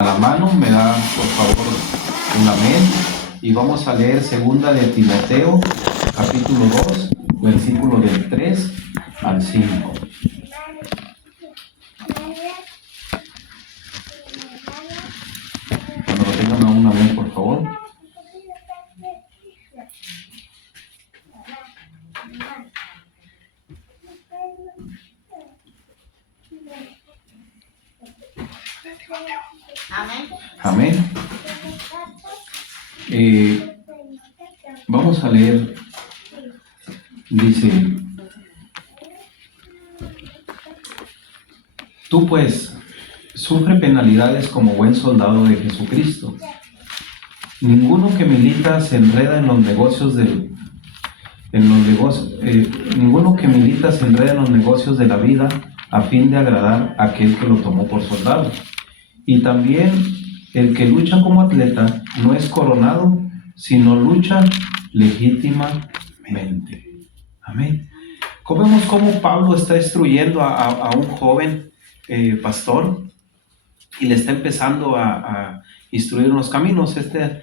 A la mano, me da por favor un amén y vamos a leer segunda de Timoteo, capítulo 2, versículo del 3 al 5. Cuando lo tengan a un amén, por favor. Amén. Vamos a leer, dice: tú pues, sufre penalidades como buen soldado de Jesucristo. Ninguno que milita se enreda en los negocios ninguno que milita se enreda en los negocios de la vida a fin de agradar a aquel que lo tomó por soldado. Y también el que lucha como atleta no es coronado, sino lucha legítimamente. Amén. Vemos cómo Pablo está instruyendo a un joven pastor y le está empezando a instruir en los caminos. Esta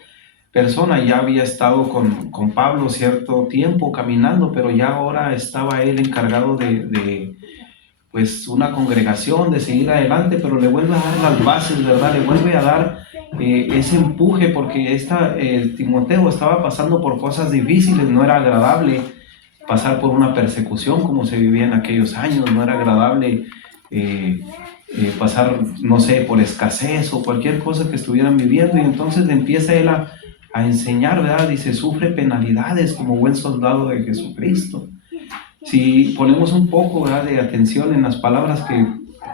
persona ya había estado con Pablo cierto tiempo caminando, pero ya ahora estaba él encargado de pues una congregación, de seguir adelante, pero le vuelve a dar las bases, ¿verdad? Le vuelve a dar ese empuje, porque Timoteo estaba pasando por cosas difíciles, no era agradable pasar por una persecución como se vivía en aquellos años, no era agradable pasar, no sé, por escasez o cualquier cosa que estuvieran viviendo, y entonces empieza él a enseñar, ¿verdad? Dice, sufre penalidades como buen soldado de Jesucristo. Si ponemos un poco, ¿verdad?, de atención en las palabras que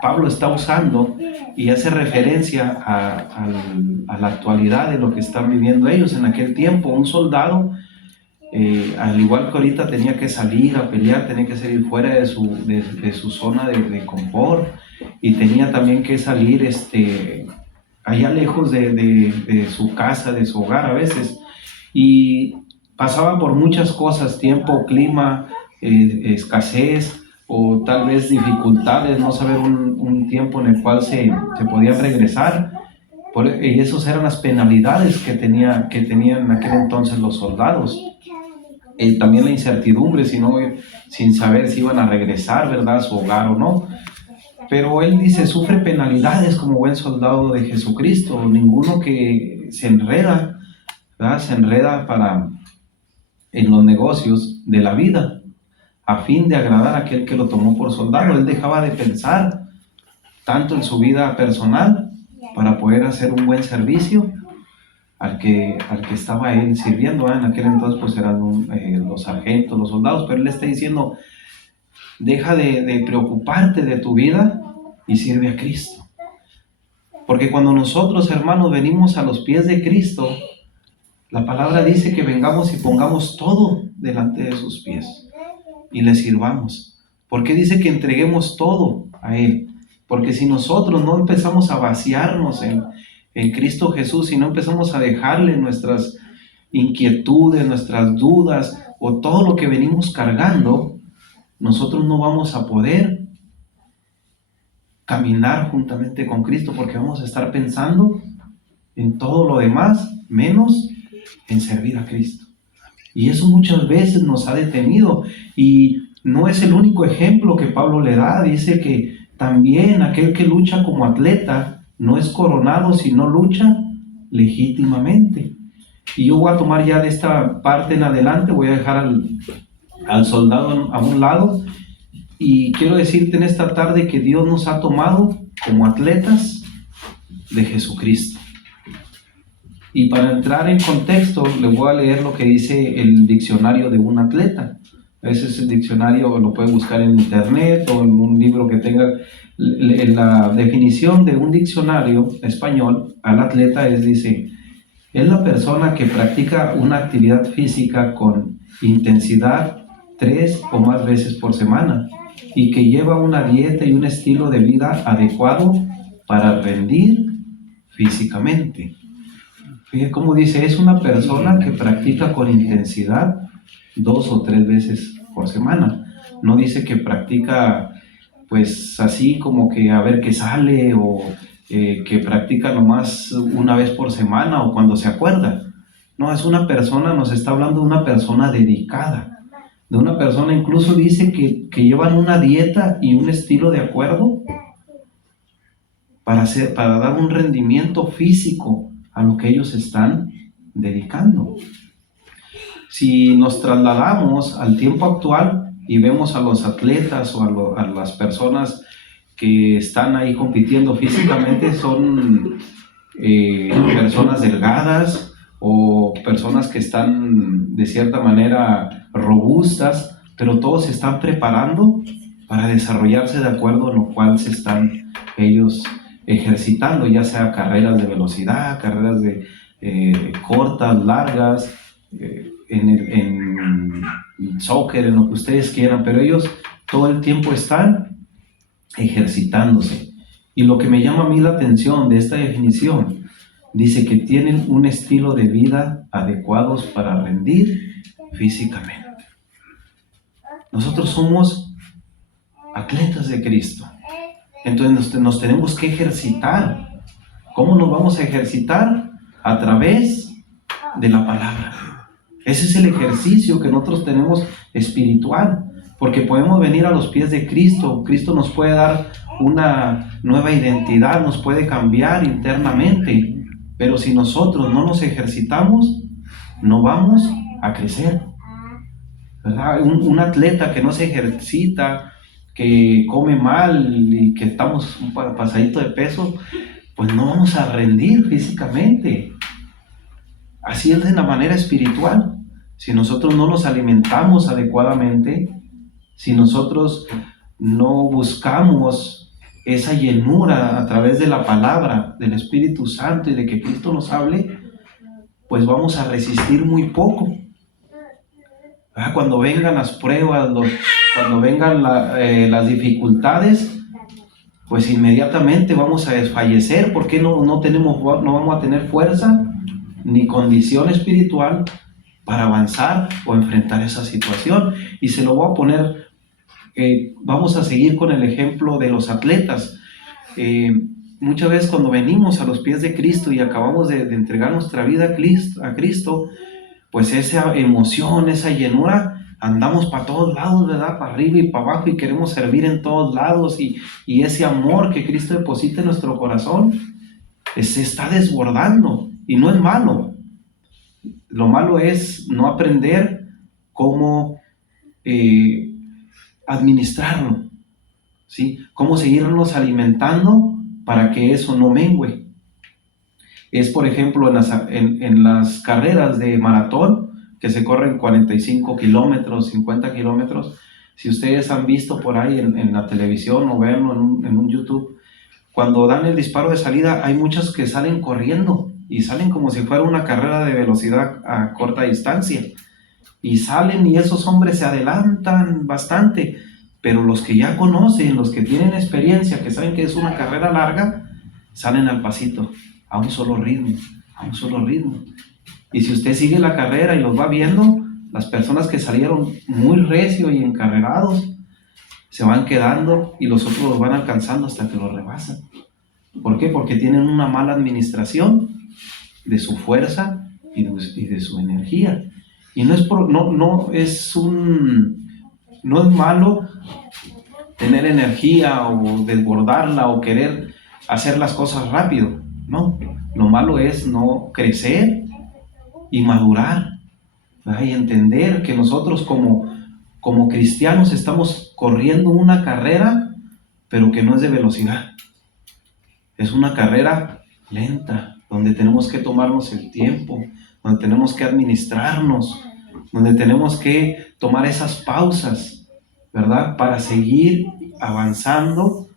Pablo está usando y hace referencia a la actualidad de lo que están viviendo ellos en aquel tiempo, un soldado, al igual que ahorita, tenía que salir a pelear, tenía que salir fuera de su zona de confort, y tenía también que salir allá lejos de su casa, de su hogar a veces, y pasaba por muchas cosas, tiempo, clima, escasez o tal vez dificultades, no saber un tiempo en el cual se podía regresar. Y esas eran las penalidades que tenían en aquel entonces los soldados. También la incertidumbre, sin saber si iban a regresar, ¿verdad?, a su hogar o no. Pero él dice, sufre penalidades como buen soldado de Jesucristo. Ninguno que se enreda, ¿verdad?, se enreda en los negocios de la vida a fin de agradar a aquel que lo tomó por soldado. Él dejaba de pensar tanto en su vida personal para poder hacer un buen servicio al que estaba él sirviendo, ¿eh? En aquel entonces pues eran los sargentos, los soldados, pero él le está diciendo, deja de preocuparte de tu vida y sirve a Cristo. Porque cuando nosotros, hermanos, venimos a los pies de Cristo, la palabra dice que vengamos y pongamos todo delante de sus pies y le sirvamos. ¿Por qué dice que entreguemos todo a Él? Porque si nosotros no empezamos a vaciarnos en Cristo Jesús, si no empezamos a dejarle nuestras inquietudes, nuestras dudas o todo lo que venimos cargando, nosotros no vamos a poder caminar juntamente con Cristo, porque vamos a estar pensando en todo lo demás, menos en servir a Cristo. Y eso muchas veces nos ha detenido, y no es el único ejemplo que Pablo le da. Dice que también aquel que lucha como atleta no es coronado, sino lucha legítimamente. Y yo voy a tomar ya de esta parte en adelante, voy a dejar al soldado a un lado, y quiero decirte en esta tarde que Dios nos ha tomado como atletas de Jesucristo. Y para entrar en contexto, les voy a leer lo que dice el diccionario de un atleta. Ese es el diccionario, lo pueden buscar en internet o en un libro que tenga. La definición de un diccionario español al atleta dice, es la persona que practica una actividad física con intensidad 3 o más veces por semana y que lleva una dieta y un estilo de vida adecuado para rendir físicamente. Fíjate cómo dice, es una persona que practica con intensidad 2 o 3 veces por semana. No dice que practica pues así como que a ver qué sale, o que practica nomás una vez por semana o cuando se acuerda. No, es una persona, nos está hablando de una persona dedicada, de una persona, incluso dice que llevan una dieta y un estilo de acuerdo para dar un rendimiento físico a lo que ellos están dedicando. Si nos trasladamos al tiempo actual y vemos a los atletas o a las personas que están ahí compitiendo físicamente, son personas delgadas o personas que están de cierta manera robustas, pero todos se están preparando para desarrollarse de acuerdo a lo cual se están ellos ejercitando, ya sea carreras de velocidad, carreras de cortas, largas, en soccer, en lo que ustedes quieran, pero ellos todo el tiempo están ejercitándose. Y lo que me llama a mí la atención de esta definición, dice que tienen un estilo de vida adecuados para rendir físicamente. Nosotros somos atletas de Cristo, entonces nos tenemos que ejercitar. ¿Cómo nos vamos a ejercitar? A través de la palabra. Ese es el ejercicio que nosotros tenemos espiritual, porque podemos venir a los pies de Cristo. Cristo nos puede dar una nueva identidad, nos puede cambiar internamente, pero si nosotros no nos ejercitamos, no vamos a crecer, ¿verdad? Un atleta que no se ejercita, que come mal y que estamos un pasadito de peso, pues no vamos a rendir físicamente. Así es de la manera espiritual. Si nosotros no nos alimentamos adecuadamente, si nosotros no buscamos esa llenura a través de la palabra, del Espíritu Santo y de que Cristo nos hable, pues vamos a resistir muy poco. Cuando vengan las pruebas, cuando vengan las dificultades, pues inmediatamente vamos a desfallecer porque no vamos a tener fuerza ni condición espiritual para avanzar o enfrentar esa situación. Y se lo voy a poner, vamos a seguir con el ejemplo de los atletas. Muchas veces cuando venimos a los pies de Cristo y acabamos de entregar nuestra vida a Cristo, pues esa emoción, esa llenura, andamos para todos lados, ¿verdad? Para arriba y para abajo, y queremos servir en todos lados, y ese amor que Cristo deposita en nuestro corazón se está desbordando, y no es malo. Lo malo es no aprender cómo administrarlo, ¿sí? Cómo seguirnos alimentando para que eso no mengüe. Es, por ejemplo, en las carreras de maratón, que se corren 45 kilómetros, 50 kilómetros. Si ustedes han visto por ahí en la televisión o verlo en un YouTube, cuando dan el disparo de salida, hay muchos que salen corriendo y salen como si fuera una carrera de velocidad a corta distancia. Y salen y esos hombres se adelantan bastante, pero los que ya conocen, los que tienen experiencia, que saben que es una carrera larga, salen al pasito, a un solo ritmo, a un solo ritmo. Y si usted sigue la carrera y los va viendo, las personas que salieron muy recio y encarrerados se van quedando y los otros los van alcanzando hasta que los rebasan. ¿Por qué? Porque tienen una mala administración de su fuerza y de su energía. Y no es malo tener energía o desbordarla o querer hacer las cosas rápido. No, lo malo es no crecer y madurar, ¿verdad? Y entender que nosotros como cristianos estamos corriendo una carrera, pero que no es de velocidad. Es una carrera lenta, donde tenemos que tomarnos el tiempo, donde tenemos que administrarnos, donde tenemos que tomar esas pausas, ¿verdad? Para seguir avanzando.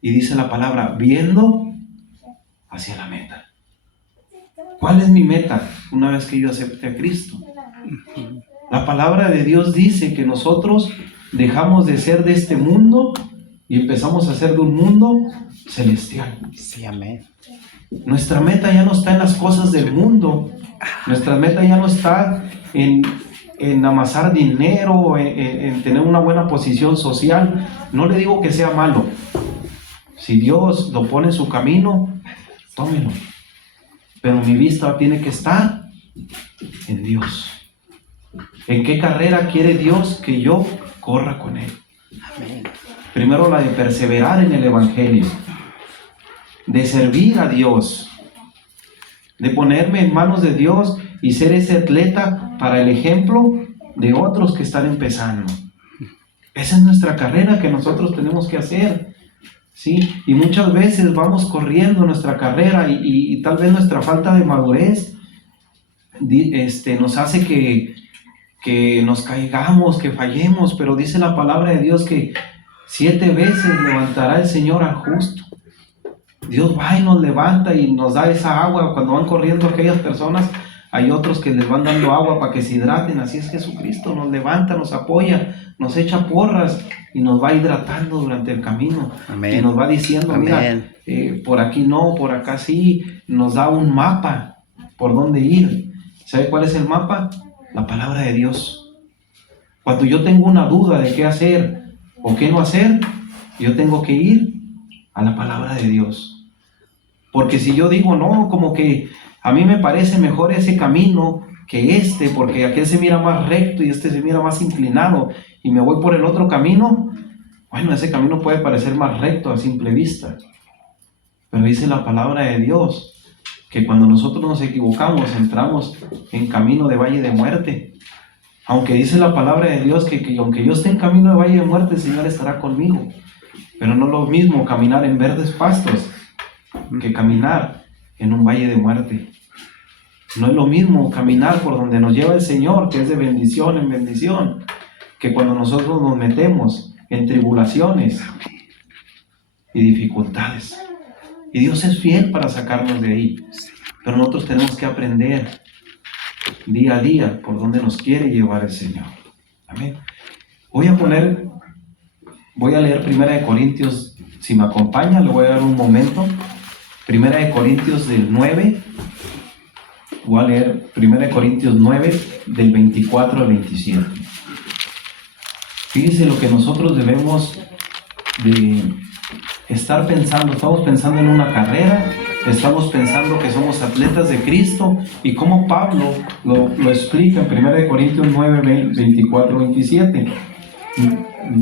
Y dice la palabra, viendo hacia la meta. ¿Cuál es mi meta una vez que yo acepte a Cristo? La palabra de Dios dice que nosotros dejamos de ser de este mundo y empezamos a ser de un mundo celestial. Sí, amén. Nuestra meta ya no está en las cosas del mundo. Nuestra meta ya no está en amasar dinero, en tener una buena posición social. No le digo que sea malo, Si Dios lo pone en su camino, tómelo. Pero mi vista tiene que estar en Dios. ¿En qué carrera quiere Dios que yo corra con Él? Primero la de perseverar en el Evangelio, de servir a Dios, de ponerme en manos de Dios y ser ese atleta para el ejemplo de otros que están empezando. Esa es nuestra carrera que nosotros tenemos que hacer, ¿sí? Y muchas veces vamos corriendo nuestra carrera y tal vez nuestra falta de madurez nos hace que nos caigamos, que fallemos, pero dice la palabra de Dios que 7 veces levantará el Señor al justo. Dios va y nos levanta y nos da esa agua. Cuando van corriendo aquellas personas, hay otros que les van dando agua para que se hidraten. Así es Jesucristo, nos levanta, nos apoya, nos echa porras y nos va hidratando durante el camino. Amén. Y nos va diciendo, Amén. mira, por aquí no, por acá sí. Nos da un mapa por dónde ir. ¿Sabe cuál es el mapa? La palabra de Dios. Cuando yo tengo una duda de qué hacer o qué no hacer, yo tengo que ir a la palabra de Dios. Porque si yo digo, no, como que a mí me parece mejor ese camino que porque aquel se mira más recto y este se mira más inclinado, y me voy por el otro camino, bueno, ese camino puede parecer más recto a simple vista. Pero dice la palabra de Dios que cuando nosotros nos equivocamos, entramos en camino de valle de muerte. Aunque dice la palabra de Dios que aunque yo esté en camino de valle de muerte, el Señor estará conmigo. Pero no es lo mismo caminar en verdes pastos que caminar en un valle de muerte. No es lo mismo caminar por donde nos lleva el Señor, que es de bendición en bendición, que cuando nosotros nos metemos en tribulaciones y dificultades. Y Dios es fiel para sacarnos de ahí. Pero nosotros tenemos que aprender día a día por donde nos quiere llevar el Señor. Amén. Voy a leer 1 Corintios, si me acompaña, le voy a dar un momento. 1 Corintios del 9, voy a leer 1 Corintios 9, del 24 al 27. Fíjense lo que nosotros debemos de estar pensando. Estamos pensando en una carrera, estamos pensando que somos atletas de Cristo, y como Pablo lo explica en 1 Corintios 9, 24, 27.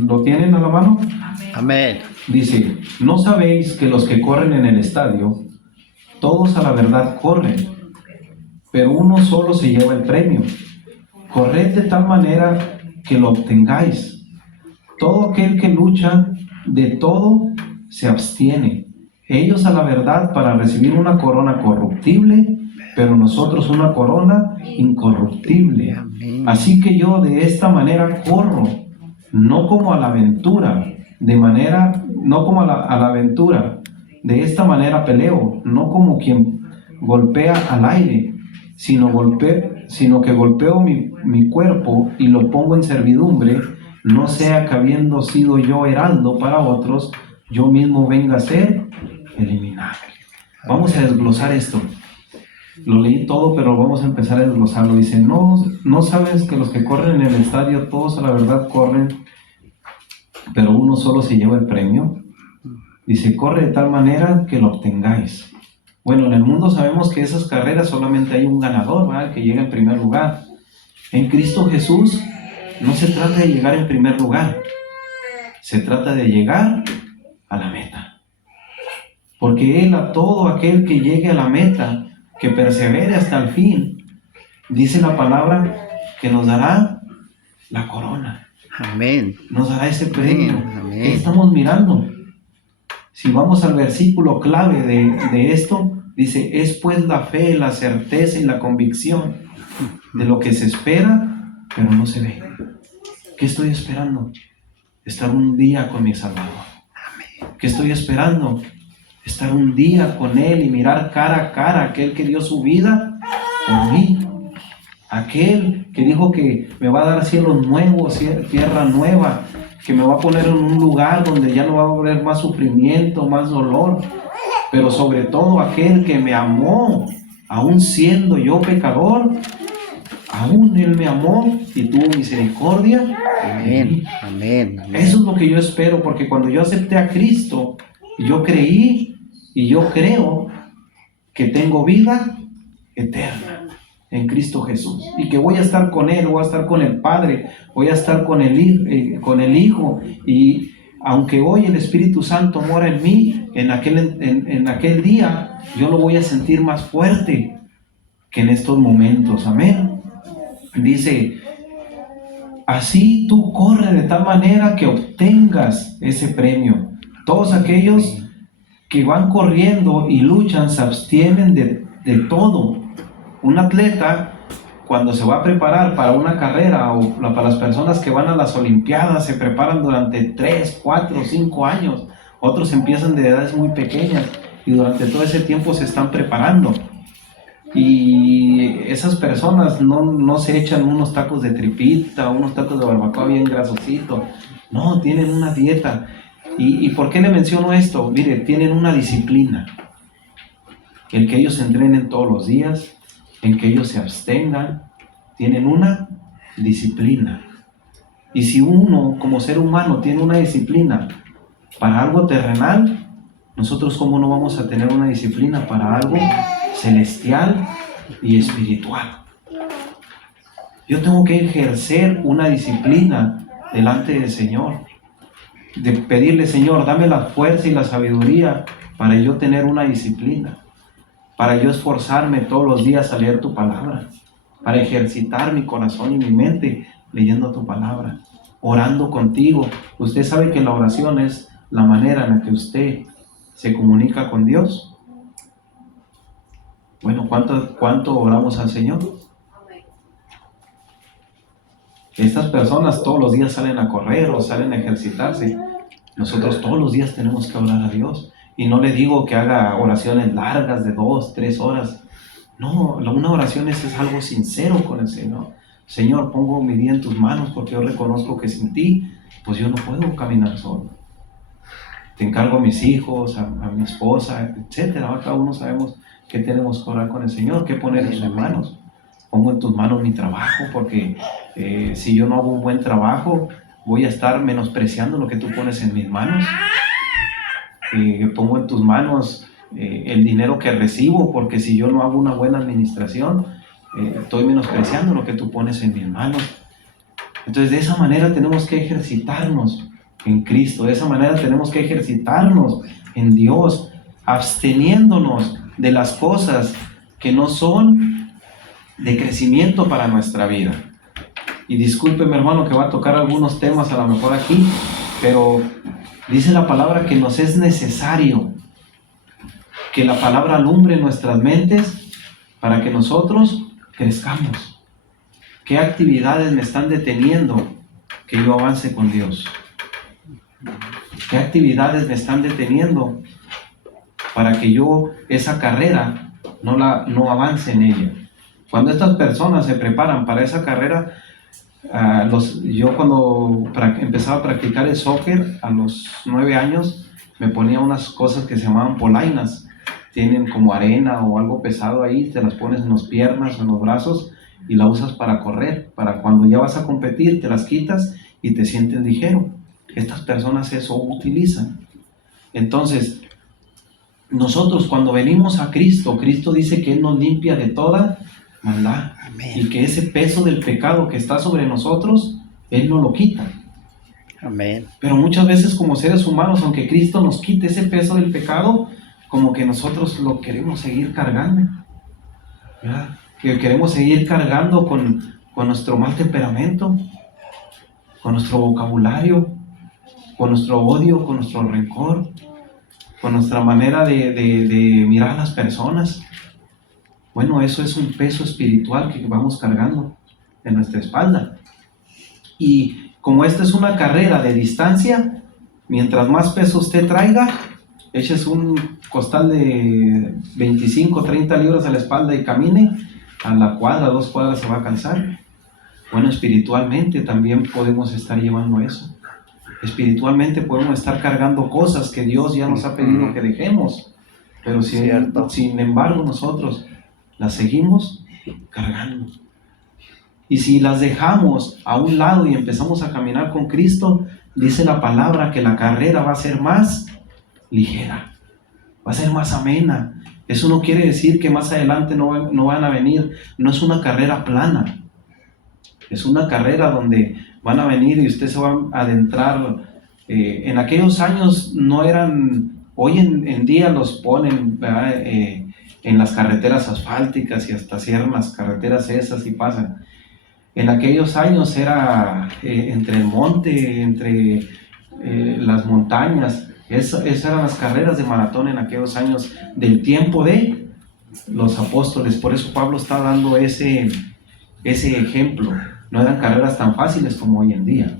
¿Lo tienen a la mano? Amén. Dice, ¿no sabéis que los que corren en el estadio, todos a la verdad corren, pero uno solo se lleva el premio? Corred de tal manera que lo obtengáis. Todo aquel que lucha, de todo se abstiene. Ellos a la verdad para recibir una corona corruptible, pero nosotros una corona incorruptible. Así que yo de esta manera corro, no como a la aventura, de esta manera peleo, no como quien golpea al aire, sino que golpeo mi cuerpo y lo pongo en servidumbre, no sea que habiendo sido yo heraldo para otros, yo mismo venga a ser eliminado. Vamos a desglosar esto. Lo leí todo, pero vamos a empezar a desglosarlo. Dice, no sabes que los que corren en el estadio, todos a la verdad corren, pero uno solo se lleva el premio. Dice, corre de tal manera que lo obtengáis. Bueno, en el mundo sabemos que esas carreras solamente hay un ganador, ¿verdad? El que llega en primer lugar. En Cristo Jesús no se trata de llegar en primer lugar, se trata de llegar a la meta. Porque Él, a todo aquel que llegue a la meta, que persevere hasta el fin, dice la palabra que nos dará la corona. Amén. Nos dará ese premio. Amén. ¿Qué estamos mirando? Si vamos al versículo clave de esto, dice, es pues la fe, la certeza y la convicción de lo que se espera, pero no se ve. ¿Qué estoy esperando? Estar un día con mi Salvador. ¿Qué estoy esperando? Estar un día con Él y mirar cara a cara a aquel que dio su vida por mí. Aquel que dijo que me va a dar cielos nuevos, tierra nueva, que me va a poner en un lugar donde ya no va a haber más sufrimiento, más dolor, pero sobre todo aquel que me amó, aún siendo yo pecador, aún Él me amó y tuvo misericordia. Amén. Amén. Amén. Eso es lo que yo espero, porque cuando yo acepté a Cristo, Yo creí y yo creo que tengo vida eterna en Cristo Jesús y que voy a estar con Él, voy a estar con el Padre, voy a estar con el Hijo, y aunque hoy el Espíritu Santo mora en mí, en aquel día yo lo voy a sentir más fuerte que en estos momentos. Amén. Dice, así tú corre de tal manera que obtengas ese premio. Todos aquellos que van corriendo y luchan se abstienen de todo. Un atleta, cuando se va a preparar para una carrera, o para las personas que van a las Olimpiadas, se preparan durante 3, 4, 5 años. Otros empiezan de edades muy pequeñas y durante todo ese tiempo se están preparando. Y esas personas no se echan unos tacos de tripita, unos tacos de barbacoa bien grasosito. No, tienen una dieta. ¿Y por qué le menciono esto? Mire, tienen una disciplina. El que ellos entrenen todos los días, en que ellos se abstengan, tienen una disciplina. Y si uno como ser humano tiene una disciplina para algo terrenal, nosotros cómo no vamos a tener una disciplina para algo celestial y espiritual. Yo tengo que ejercer una disciplina delante del Señor, de pedirle, Señor, dame la fuerza y la sabiduría para yo tener una disciplina, para yo esforzarme todos los días a leer tu palabra, para ejercitar mi corazón y mi mente leyendo tu palabra, orando contigo. Usted sabe que la oración es la manera en la que usted se comunica con Dios. Bueno, ¿cuánto oramos al Señor? Estas personas todos los días salen a correr o salen a ejercitarse. Nosotros todos los días tenemos que orar a Dios. Y no le digo que haga oraciones largas de 2, 3 horas. No, una oración es algo sincero con el Señor. Señor, pongo mi día en tus manos porque yo reconozco que sin ti, pues yo no puedo caminar solo. Te encargo a mis hijos, a mi esposa, etcétera. Cada uno sabemos que tenemos que orar con el Señor, que poner en sus manos. Pongo en tus manos mi trabajo, porque si yo no hago un buen trabajo, voy a estar menospreciando lo que tú pones en mis manos. Pongo en tus manos el dinero que recibo, porque si yo no hago una buena administración, estoy menospreciando lo que tú pones en mis manos. Entonces, de esa manera tenemos que ejercitarnos en Cristo, de esa manera tenemos que ejercitarnos en Dios, absteniéndonos de las cosas que no son de crecimiento para nuestra vida. Y discúlpeme, hermano, que va a tocar algunos temas a lo mejor aquí, pero dice la palabra que nos es necesario que la palabra alumbre nuestras mentes para que nosotros crezcamos. ¿Qué actividades me están deteniendo que yo avance con Dios? ¿Qué actividades me están deteniendo para que yo esa carrera no avance en ella? Cuando estas personas se preparan para esa carrera, yo cuando empezaba a practicar el soccer a los 9 años, me ponía unas cosas que se llamaban polainas. Tienen como arena o algo pesado ahí, te las pones en las piernas o en los brazos y la usas para correr. Para cuando ya vas a competir, te las quitas y te sientes ligero. Estas personas eso utilizan. Entonces, nosotros cuando venimos a Cristo, Cristo dice que Él nos limpia de toda maldad. Amén. Y que ese peso del pecado que está sobre nosotros, Él no lo quita. Amén. Pero muchas veces como seres humanos, aunque Cristo nos quite ese peso del pecado, como que nosotros lo queremos seguir cargando, ¿verdad? Que queremos seguir cargando con nuestro mal temperamento, con nuestro vocabulario, con nuestro odio, con nuestro rencor, con nuestra manera de mirar a las personas. Bueno, eso es un peso espiritual que vamos cargando en nuestra espalda. Y como esta es una carrera de distancia, mientras más peso usted traiga, eches un costal de 25, 30 libras a la espalda y camine, a la cuadra, 2 cuadras se va a cansar. Bueno, espiritualmente también podemos estar llevando eso. Espiritualmente podemos estar cargando cosas que Dios ya nos ha pedido que dejemos, pero sin embargo nosotros las seguimos cargando. Y si las dejamos a un lado y empezamos a caminar con Cristo, dice la palabra que la carrera va a ser más ligera, va a ser más amena. Eso no quiere decir que más adelante no van a venir. No es una carrera plana. Es una carrera donde van a venir y usted se va a adentrar. En aquellos años no eran, hoy en día los ponen, ¿verdad? En las carreteras asfálticas y hasta cierran las carreteras esas y pasan. En aquellos años era entre el monte, entre las montañas. Esas eran las carreras de maratón en aquellos años del tiempo de los apóstoles. Por eso Pablo está dando ese ejemplo. No eran carreras tan fáciles como hoy en día.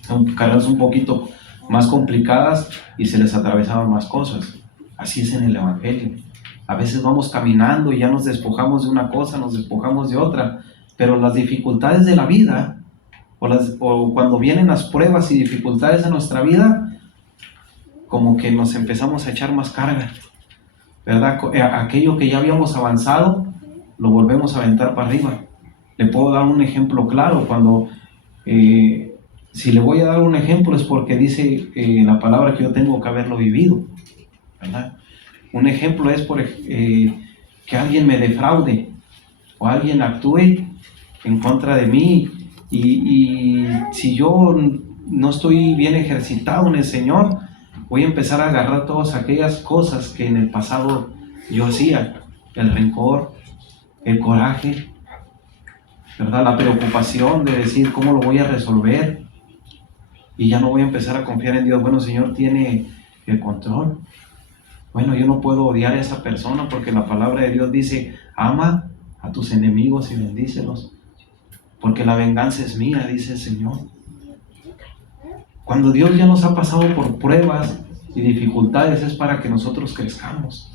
Son carreras un poquito más complicadas y se les atravesaban más cosas. Así es en el Evangelio. A veces vamos caminando y ya nos despojamos de una cosa, nos despojamos de otra, pero las dificultades de la vida, o cuando vienen las pruebas y dificultades de nuestra vida, como que nos empezamos a echar más carga, ¿verdad? Aquello que ya habíamos avanzado, lo volvemos a aventar para arriba. Le puedo dar un ejemplo claro. Cuando, si le voy a dar un ejemplo es porque dice la palabra que yo tengo que haberlo vivido, ¿verdad? Un ejemplo es que alguien me defraude o alguien actúe en contra de mí y si yo no estoy bien ejercitado en el Señor, voy a empezar a agarrar todas aquellas cosas que en el pasado yo hacía, el rencor, el coraje, ¿verdad? La preocupación de decir cómo lo voy a resolver y ya no voy a empezar a confiar en Dios. Bueno, el Señor tiene el control. Bueno, yo no puedo odiar a esa persona porque la palabra de Dios dice, ama a tus enemigos y bendícelos, porque la venganza es mía, dice el Señor. Cuando Dios ya nos ha pasado por pruebas y dificultades es para que nosotros crezcamos.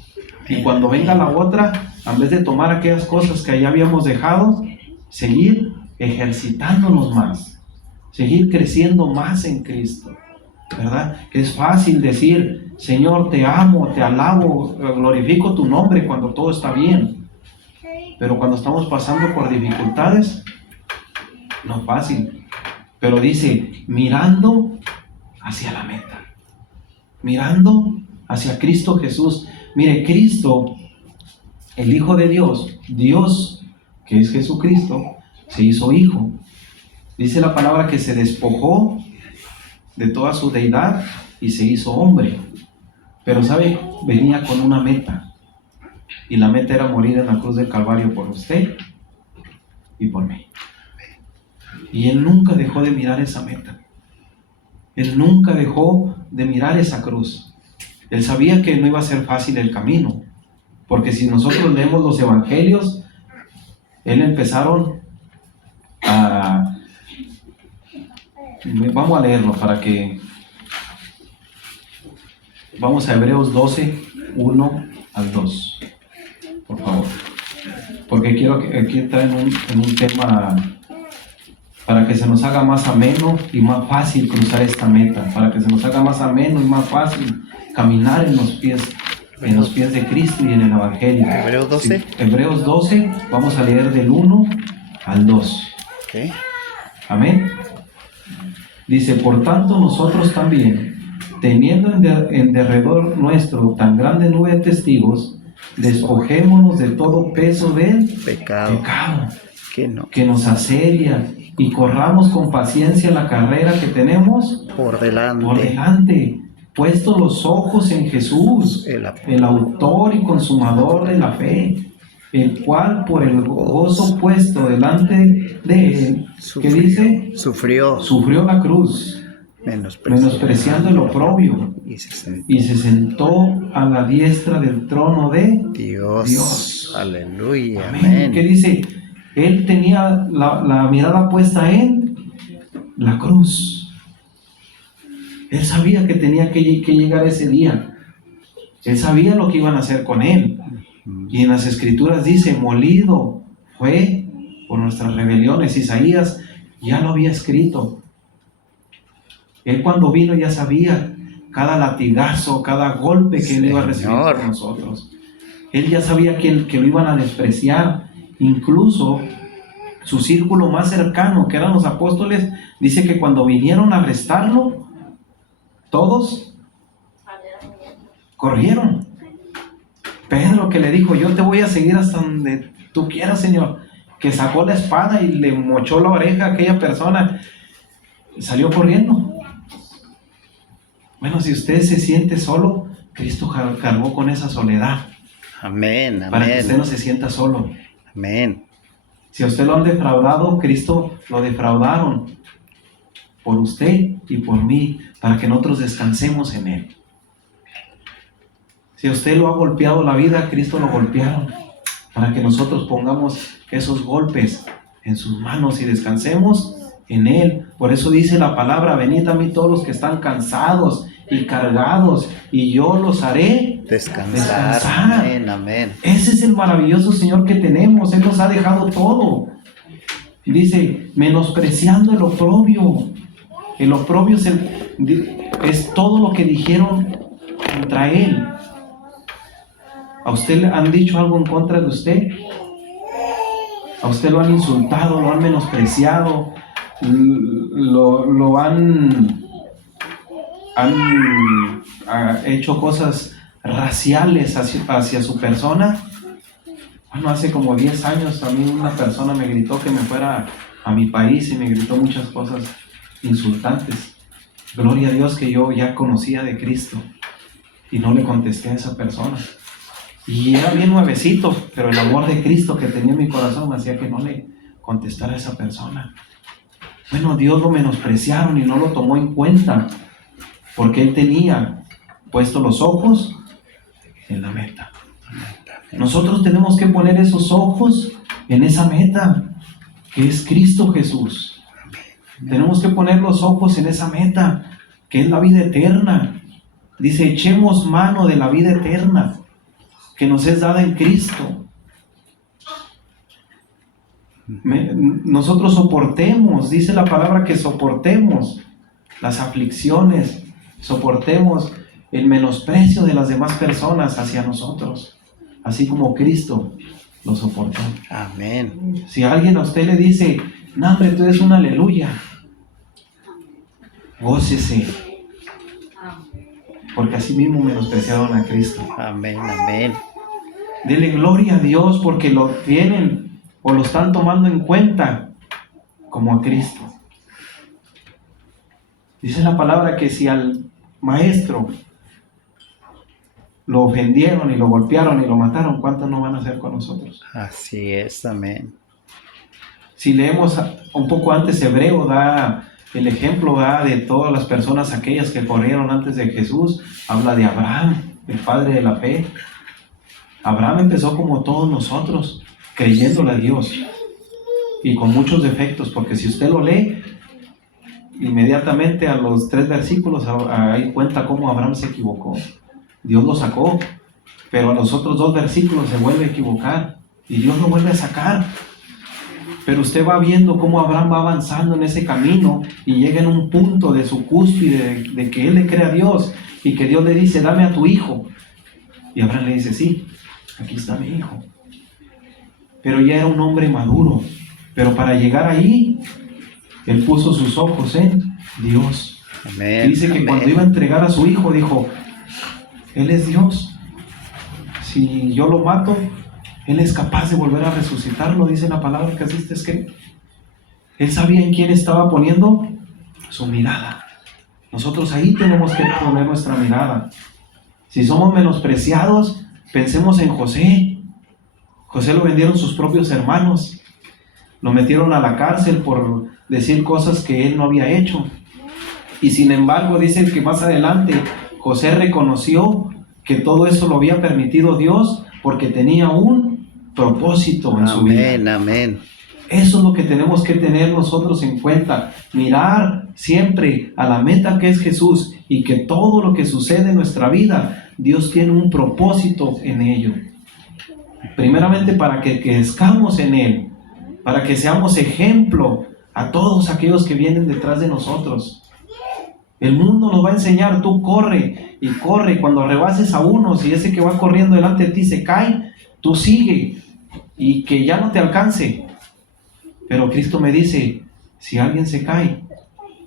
Y cuando venga la otra, en vez de tomar aquellas cosas que ya habíamos dejado, seguir ejercitándonos más, seguir creciendo más en Cristo, ¿verdad? Que es fácil decir, Señor, te amo, te alabo, glorifico tu nombre cuando todo está bien. Pero cuando estamos pasando por dificultades, no es fácil. Pero dice, mirando hacia la meta, mirando hacia Cristo Jesús. Mire, Cristo, el Hijo de Dios, Dios, que es Jesucristo, se hizo hijo. Dice la palabra que se despojó de toda su deidad y se hizo hombre. Pero ¿sabe? Venía con una meta. Y la meta era morir en la cruz del Calvario por usted y por mí. Y Él nunca dejó de mirar esa meta. Él nunca dejó de mirar esa cruz. Él sabía que no iba a ser fácil el camino. Porque si nosotros leemos los evangelios, Él empezaron a... Vamos a leerlo para que... Vamos a Hebreos 12, 1 al 2. Por favor. Porque quiero que aquí está en un tema para que se nos haga más ameno y más fácil cruzar esta meta. Para que se nos haga más ameno y más fácil caminar en los pies de Cristo y en el Evangelio. Hebreos 12. Sí. Hebreos 12, vamos a leer del 1 al 2. Okay. Amén. Dice, por tanto nosotros también, teniendo en derredor nuestro tan grande nube de testigos, despojémonos de todo peso del Pecado. Que nos asedia y corramos con paciencia la carrera que tenemos por delante, puestos los ojos en Jesús, el autor y consumador de la fe, el cual por el gozo puesto delante de él, ¿qué dice? Sufrió la cruz, menospreciando el oprobio, y se sentó a la diestra del trono de Dios. Aleluya. Amén. ¿Qué dice? Él tenía la mirada puesta en la cruz. Él sabía que tenía que llegar ese día. Él sabía lo que iban a hacer con él. Y en las Escrituras dice, molido fue por nuestras rebeliones. Isaías ya lo había escrito. Él cuando vino ya sabía cada latigazo, cada golpe que él iba a recibir por nosotros. Él ya sabía que lo iban a despreciar. Incluso su círculo más cercano, que eran los apóstoles, dice que cuando vinieron a arrestarlo, todos corrieron. Pedro, que le dijo, yo te voy a seguir hasta donde tú quieras, Señor, que sacó la espada y le mochó la oreja a aquella persona y salió corriendo. Bueno, si usted se siente solo, Cristo cargó con esa soledad. Amén, Para que usted amén, no se sienta solo. amén. Si a usted lo han defraudado, Cristo lo defraudaron por usted y por mí, para que nosotros descansemos en Él. Si a usted lo ha golpeado la vida, Cristo lo golpearon, para que nosotros pongamos esos golpes en sus manos y descansemos en Él. Por eso dice la palabra, venid a mí todos los que están cansados y cargados, y yo los haré Descansar. Amén, amén. Ese es el maravilloso Señor que tenemos. Él nos ha dejado todo. Dice, menospreciando el oprobio. El oprobio es todo lo que dijeron contra Él. ¿A usted le han dicho algo en contra de usted? ¿A usted lo han insultado, lo han menospreciado, lo han hecho cosas raciales hacia su persona? Bueno, hace como 10 años a mí una persona me gritó que me fuera a mi país y me gritó muchas cosas insultantes. Gloria a Dios que yo ya conocía de Cristo y no le contesté a esa persona. Y era bien nuevecito, pero el amor de Cristo que tenía en mi corazón me hacía que no le contestara a esa persona. Bueno, Dios lo menospreciaron y no lo tomó en cuenta, porque Él tenía puestos los ojos en la meta. Nosotros tenemos que poner esos ojos en esa meta, que es Cristo Jesús. Tenemos que poner los ojos en esa meta, que es la vida eterna. Dice, echemos mano de la vida eterna, que nos es dada en Cristo. Nosotros soportemos, dice la palabra que soportemos las aflicciones, soportemos el menosprecio de las demás personas hacia nosotros, así como Cristo lo soportó. Amén. Si alguien a usted le dice, no hombre, tú eres un aleluya, gócese, porque así mismo menospreciaron a Cristo. Amén, amén. Dele gloria a Dios porque lo tienen o lo están tomando en cuenta como a Cristo. Dice la palabra que si al maestro lo ofendieron y lo golpearon y lo mataron, ¿cuántos no van a hacer con nosotros? Así es, amén. Si leemos un poco antes, Hebreo da el ejemplo de todas las personas aquellas que corrieron antes de Jesús. Habla de Abraham, el padre de la fe. Abraham empezó como todos nosotros, creyéndole a Dios y con muchos defectos, porque si usted lo lee, inmediatamente a los 3 versículos ahí cuenta cómo Abraham se equivocó. Dios lo sacó, pero a los otros 2 versículos se vuelve a equivocar y Dios lo vuelve a sacar. Pero usted va viendo cómo Abraham va avanzando en ese camino y llega en un punto de su cúspide de que él le cree a Dios y que Dios le dice, dame a tu hijo. Y Abraham le dice, sí, aquí está mi hijo. Pero ya era un hombre maduro. Pero para llegar ahí, él puso sus ojos en Dios. Amén. Y dice que cuando iba a entregar a su hijo, dijo, Él es Dios. Si yo lo mato, Él es capaz de volver a resucitarlo, dice la palabra que así está escrito. Él sabía en quién estaba poniendo su mirada. Nosotros ahí tenemos que poner nuestra mirada. Si somos menospreciados, pensemos en José. José lo vendieron sus propios hermanos. Lo metieron a la cárcel por decir cosas que él no había hecho. Y sin embargo, dice que más adelante José reconoció que todo eso lo había permitido Dios porque tenía un propósito en su vida. Amén, amén. Eso es lo que tenemos que tener nosotros en cuenta. Mirar siempre a la meta que es Jesús y que todo lo que sucede en nuestra vida, Dios tiene un propósito en ello. Primeramente para que crezcamos en Él, para que seamos ejemplo a todos aquellos que vienen detrás de nosotros. El mundo nos va a enseñar, tú corre y corre. Cuando rebases a uno, si ese que va corriendo delante de ti se cae, tú sigue y que ya no te alcance. Pero Cristo me dice, si alguien se cae,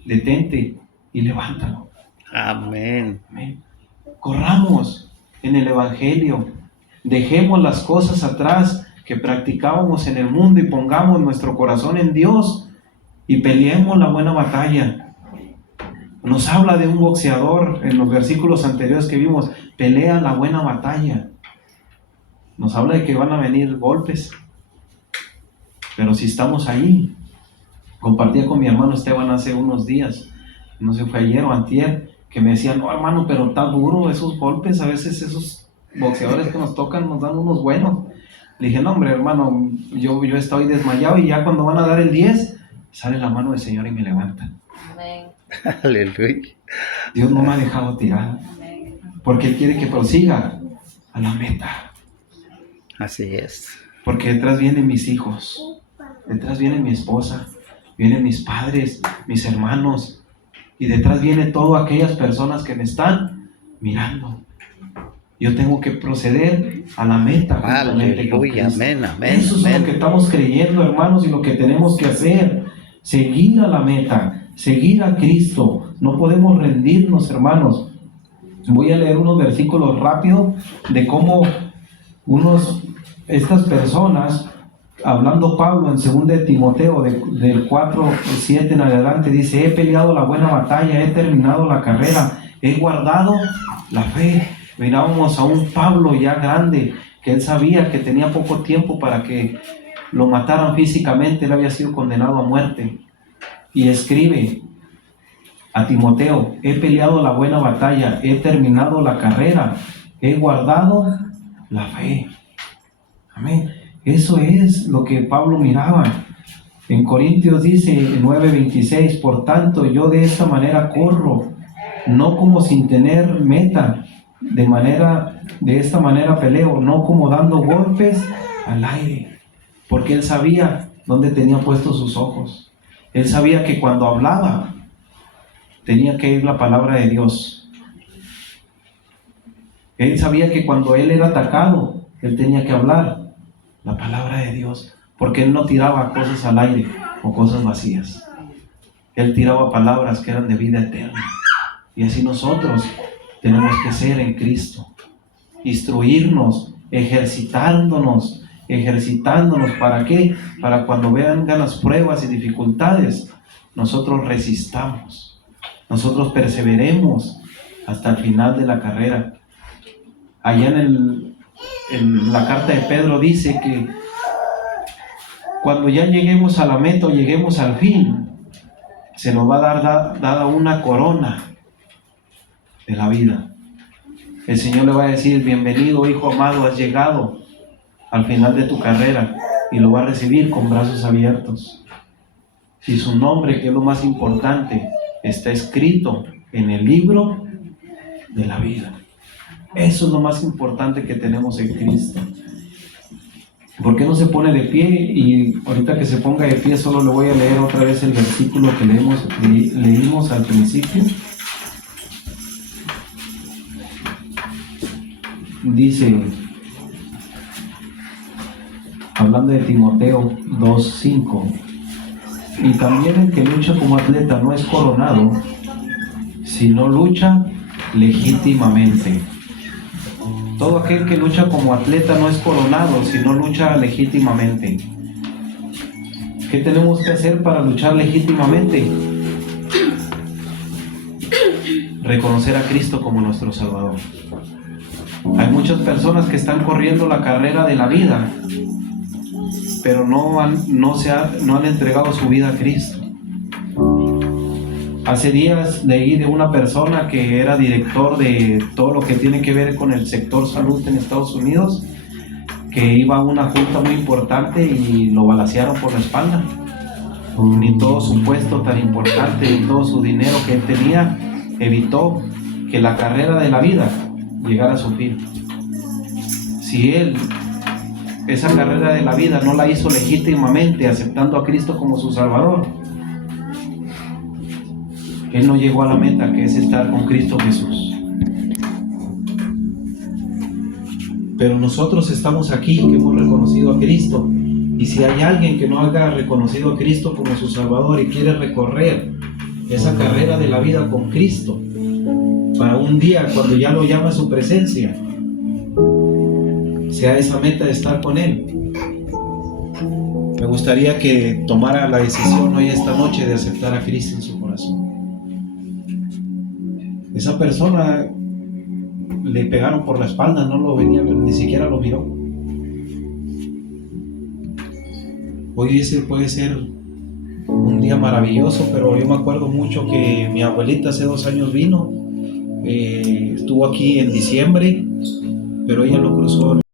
detente y levántalo. Amén. Amén. Corramos, en el Evangelio. Dejemos las cosas atrás que practicábamos en el mundo y pongamos nuestro corazón en Dios y peleemos la buena batalla. Nos habla de un boxeador en los versículos anteriores que vimos, pelea la buena batalla. Nos habla de que van a venir golpes, pero si estamos ahí, compartía con mi hermano Esteban hace unos días, no sé, fue ayer o antier, que me decía, no hermano, pero está duro esos golpes, a veces esos boxeadores que nos tocan nos dan unos buenos. Le dije, no hombre hermano, yo estoy desmayado y ya cuando van a dar el 10, sale la mano del Señor y me levanta. Amén. Aleluya. Dios no me ha dejado tirar, porque Él quiere que prosiga a la meta. Así es. Porque detrás vienen mis hijos, detrás viene mi esposa, vienen mis padres, mis hermanos, y detrás viene todas aquellas personas que me están mirando. Yo tengo que proceder a la meta. Aleluya, amén, amén. Eso es lo que estamos creyendo, hermanos, y lo que tenemos que hacer. Seguir a la meta, seguir a Cristo. No podemos rendirnos, hermanos. Voy a leer unos versículos rápido de cómo estas personas, hablando Pablo en 2 de Timoteo, del 4:7 en adelante, dice, he peleado la buena batalla, he terminado la carrera, he guardado la fe. Mirábamos a un Pablo ya grande, que él sabía que tenía poco tiempo para que lo mataran físicamente, él había sido condenado a muerte. Y escribe a Timoteo, he peleado la buena batalla, he terminado la carrera, he guardado la fe. Amén. Eso es lo que Pablo miraba. En Corintios dice, 9:26, por tanto yo de esta manera corro, no como sin tener meta, de esta manera peleo, no como dando golpes al aire, porque él sabía dónde tenía puestos sus ojos. Él sabía que cuando hablaba tenía que ir la palabra de Dios. Él sabía que cuando él era atacado, él tenía que hablar la palabra de Dios, porque él no tiraba cosas al aire o cosas vacías. Él tiraba palabras que eran de vida eterna. Y así nosotros tenemos que ser en Cristo, instruirnos, ejercitándonos. ¿Para qué? Para cuando vengan las pruebas y dificultades, nosotros resistamos, nosotros perseveremos hasta el final de la carrera. Allá en la carta de Pedro dice que cuando ya lleguemos a la meta o lleguemos al fin, se nos va a dar dada una corona de la vida. El Señor le va a decir, bienvenido hijo amado, has llegado al final de tu carrera, y lo va a recibir con brazos abiertos. Y su nombre, que es lo más importante, está escrito en el libro de la vida. Eso es lo más importante que tenemos en Cristo. ¿Por qué no se pone de pie? Y ahorita que se ponga de pie, solo le voy a leer otra vez el versículo que leímos al principio. Dice, hablando de Timoteo 2:5, y también el que lucha como atleta no es coronado, sino lucha legítimamente. Todo aquel que lucha como atleta no es coronado, sino lucha legítimamente. ¿Qué tenemos que hacer para luchar legítimamente? Reconocer a Cristo como nuestro Salvador. Hay muchas personas que están corriendo la carrera de la vida, pero no han entregado su vida a Cristo. Hace días leí de una persona que era director de todo lo que tiene que ver con el sector salud en Estados Unidos, que iba a una junta muy importante y lo balacearon por la espalda. Ni todo su puesto tan importante, ni todo su dinero que él tenía, evitó que la carrera de la vida llegara a su fin. Si él esa carrera de la vida no la hizo legítimamente, aceptando a Cristo como su Salvador, él no llegó a la meta, que es estar con Cristo Jesús. Pero nosotros estamos aquí, que hemos reconocido a Cristo, y si hay alguien que no haya reconocido a Cristo como su Salvador y quiere recorrer esa carrera de la vida con Cristo, para un día, cuando ya lo llama a su presencia, sea esa meta de estar con Él. Me gustaría que tomara la decisión hoy esta noche de aceptar a Cristo en su corazón. Esa persona le pegaron por la espalda, no lo venía, ni siquiera lo miró. Hoy ese puede ser un día maravilloso, pero yo me acuerdo mucho que mi abuelita hace 2 años vino, estuvo aquí en diciembre, pero ella no cruzó